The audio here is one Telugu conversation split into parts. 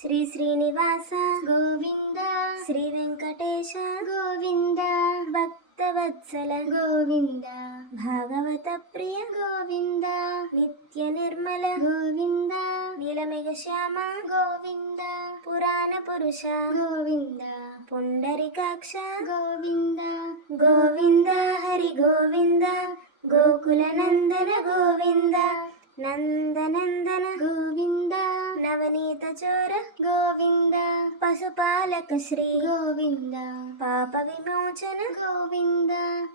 శ్రీ శ్రీనివాస గోవింద శ్రీ వెంకటేశ గోవింద భక్తవత్సల గోవింద భాగవత ప్రియ గోవింద నిత్య నిర్మల గోవింద నీలమేఘ శ్యామ గోవింద పురాణ పురుష గోవింద పుండరికాక్ష గోవింద గోవింద హరి గోవింద గోకుల నందన గోవింద నందనందన గోవింద నవనీత చోర గోవింద పశుపాలక శ్రీ గోవింద పాప విమోచన గోవింద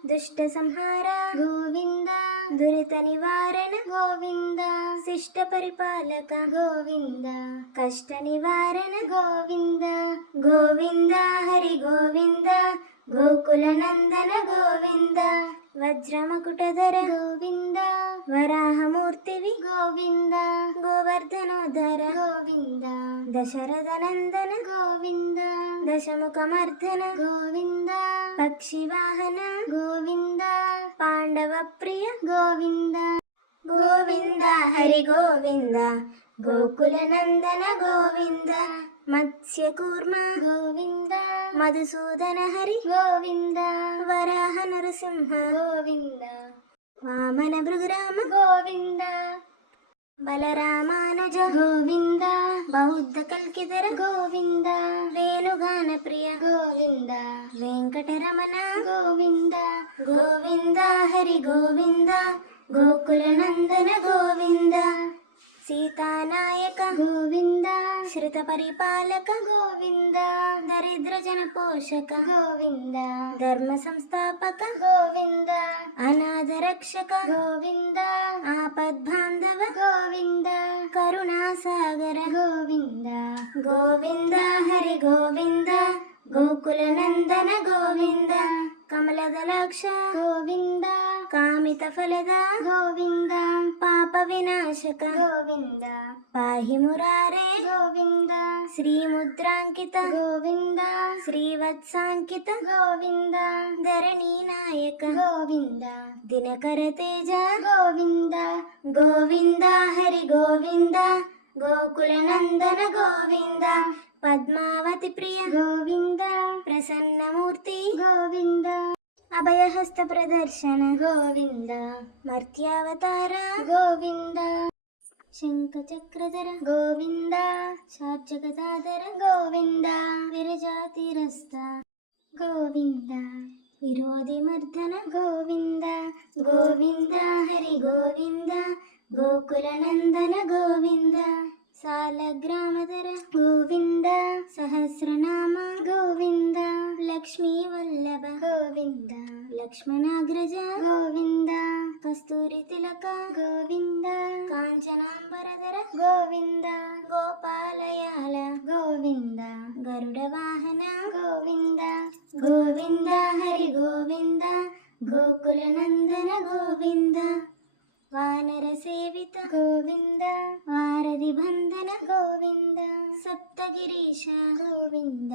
దుష్ట సంహార గోవింద దురిత నివారణ గోవింద శిష్ట పరిపాలక గోవింద కష్ట నివారణ గోవింద గోవింద హరి గోవింద గోకుల నందన గోవింద వజ్రమకుటధర గోవింద వరాహమూర్తివి గోవింద గోవర్ధనోధర గోవింద దశరథ నందన గోవింద దశముఖమర్ధన గోవింద పక్షివాహన గోవింద పాండవ ప్రియ గోవింద గోవింద హరి గోవింద గోకుల నందన గోవింద మత్స్య కూర్మ గోవింద మధుసూదన హరి గోవింద వరాహ నరసింహ గోవింద వామన భృగురామ గోవింద బలరామానుజ గోవింద బౌద్ధ కల్కిధర గోవింద వేణుగాన ప్రియ గోవింద వెంకటరమణ గోవింద గోవింద హరి గోవింద గోకుల నందన గోవింద సీతానాయక గోవింద శ్రుత పరిపాలక గోవింద దరిద్ర జన పోషక గోవింద ధర్మ సంస్థాపక గోవింద అనాథ రక్షక గోవింద ఆపద్బాంధవ గోవింద కరుణాసాగర గోవింద గోవింద హరి గోవింద గోకుల నందన గోవింద కమలదలాక్ష గోవింద కామిత ఫలద గోవింద పాప వినాశక గోవింద పాహి మురారే గోవింద శ్రీముద్రాంకిత గోవింద శ్రీవత్సాంకిత గోవింద ధరణీ నాయక గోవింద దినకర తేజ గోవింద గోవింద హరి గోవింద గోకుల నందన గోవింద పద్మావతి ప్రియ గోవింద ప్రసన్నమూర్తి గోవింద అభయహస్త ప్రదర్శన గోవింద మర్త్యావతార గోవింద శంఖ చక్రధర గోవింద శార్జగదాధర గోవింద విరజాతిరస్త గోవింద విరోధి మర్దన గోవింద గోవింద హరి గోవింద గోకుల నందన గోవింద సాలగ్రామధర గోవింద సహస్రనామ గోవింద లక్ష్మీ వల్లభ గోవింద లక్ష్మణాగ్రజ గోవింద కస్తూరి తిలక గోవింద కాంచనాంబరధర గోవింద గోపాలయాల గోవింద గరుడ వాహన గోవింద గోవింద హరి గోవింద గోకుల నందన గోవింద వానర సేవిత గోవింద వారధి బంధన గోవింద సప్తగిరీశ గోవింద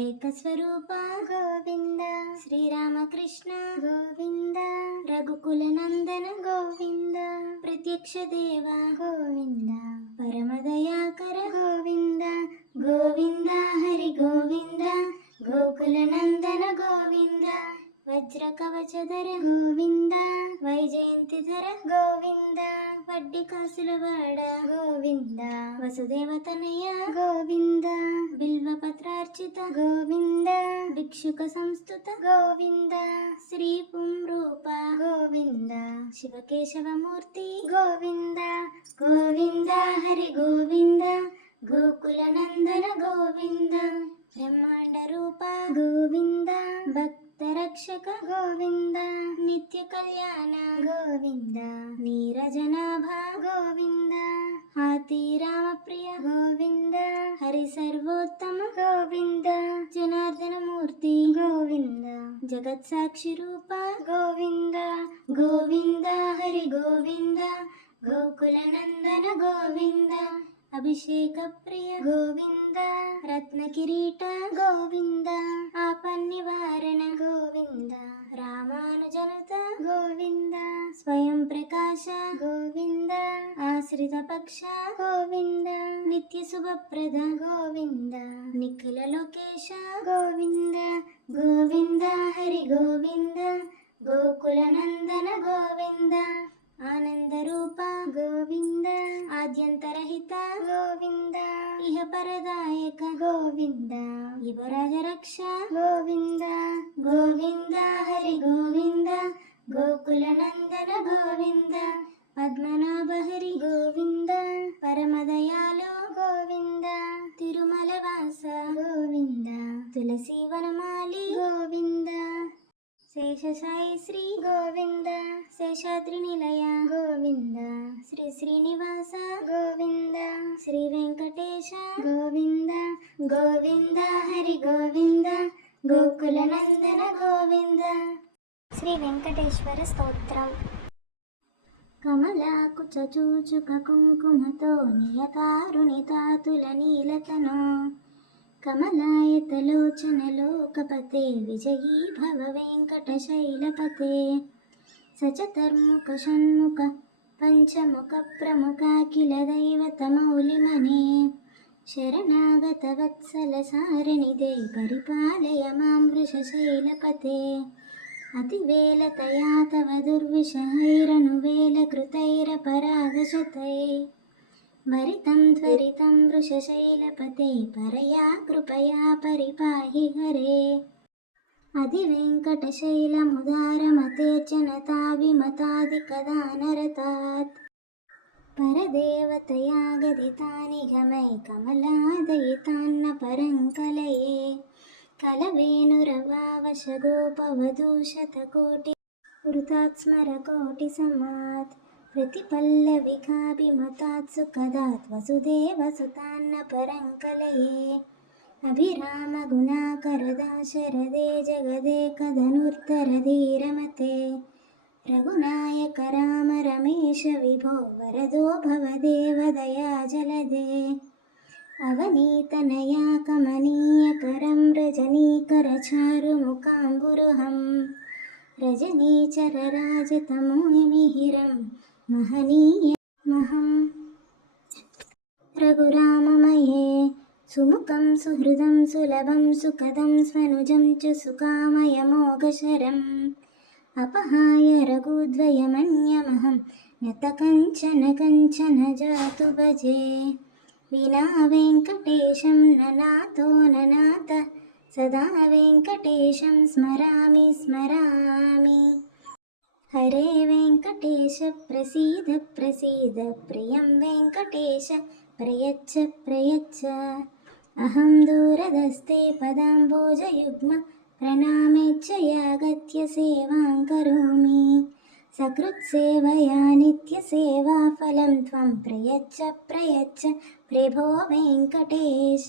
ఏకస్వరూప గోవింద శ్రీరామకృష్ణ గోవింద రఘుకుల నందన గోవింద ప్రత్యక్ష దేవ గోవింద పరమదయాకర గోవింద గోవింద హరి గోవింద గోకుల నందన గోవింద వజ్ర కవచధర గోవింద వైజయంతిధర గోవింద వడ్డి కాసులవాడ గోవింద వసుదేవతనయ గోవింద బిల్వపత్రార్చిత గోవింద భిక్షుక సంస్థుత గోవింద శ్రీ పుంరూప గోవింద శివకేశవమూర్తి గోవింద గోవింద హరి గోవింద గోకుల నందన గోవింద బ్రహ్మాండ రూప గోవింద భక్త రక్షక గోవింద నిత్య కళ్యాణ గోవింద నీరజనాభ గోవింద హాతి రామప్రియ గోవింద హరి సర్వోత్తమ గోవింద జనార్దన మూర్తి గోవింద జగత్ సాక్షి రూప గోవింద గోవింద హరి గోవింద గోకుల నందన గోవింద అభిషేక ప్రియ గోవింద రత్న కిరీట గోవింద ఆపన్నివారణ గోవింద రామానుజనుత గోవింద స్వయం ప్రకాశ గోవింద ఆశ్రిత పక్ష గోవింద నిత్య శుభప్రద గోవింద నిఖిల లోకేశ గోవింద గోవింద హరి గోవింద గోకుల నందన గోవింద ఆనంద రూప గోవింద ఆద్యంతరహిత గోవింద ఇహ పరదాయక గోవింద యువరాజ రక్ష గోవింద గోవింద హరి గోవింద గోకుల నందన గోవింద పద్మనాభ హరి గోవింద పరమదయాలు గోవింద తిరుమల వాస గోవింద తులసి వనమాలి గోవింద శేషసాయి శ్రీ గోవింద శేషాద్రి నిలయ గోవింద శ్రీ శ్రీనివాస గోవింద శ్రీ వెంకటేశ గోవింద గోవింద హరి గోవింద గోకుల నందన గోవింద శ్రీ వెంకటేశ్వర స్తోత్రం. కమలాకు చూచుక కుంకుమతో నియతారుణితాతుల నీలతనో కమలాయతలోచన లోకపతే విజయీ భవ వెంకటశైలపతే సచతర్ముఖ షణ్ముఖ పంచముఖ ప్రముఖాఖిల దైవతమౌలిమనే శరణాగత వత్సల సారణిదే పరిపాలయ మాం వృషశైలపతే అతివేలతయా తవ దుర్విషహైరనువేల కృతైరపరాధశతై భరితం త్వరితం వృషశైలపతే పరయా కృపయా పరిపాహి హరే అధివెంకటశైలముదారమతేర్చనతా విమతాదికదానరతాత్ పరదేవతయా గదితాని గమై కమలాదయితాన్న పరంకలయే కలవేణురవావశగోపవధూషతకోటి వృతాత్స్మరకోటి సమాత్ प्रतिपल्लविकाभिमतात्सु कदात् वसुदेवसुतान्न परङ्कलये अभिरामगुणाकरदाशरदे जगदेकधनुर्धरधीरमते रघुनायक राम रमेश विभो वरदो भवदेवदया जलदे अवनीतनया कमनीयकरं रजनीकरचारुमुकाम्बुरुहं रजनीचरराजतमोमिहिरं महनीयमहं रघुराममये सुमुखं सुहृदं सुलभं सुखदं स्वनुजं च सुकामयमोघशरम् अपहाय रघुद्वयमन्यमहं नतकञ्चन कञ्चन जातु भजे विना वेङ्कटेशं ननातो ननाथ सदा वेङ्कटेशं स्मरामि स्मरामि हरे वेङ्कटेश प्रसीद प्रसीद प्रियं वेङ्कटेश प्रयच्छ प्रयच्छ अहं दूरदस्ते पदाम्बोजयुग्म प्रणामेच्छयागत्य सेवां करोमि सकृत्सेवया नित्यसेवाफलं त्वं प्रयच्छ प्रयच्छ प्रभो वेङ्कटेश।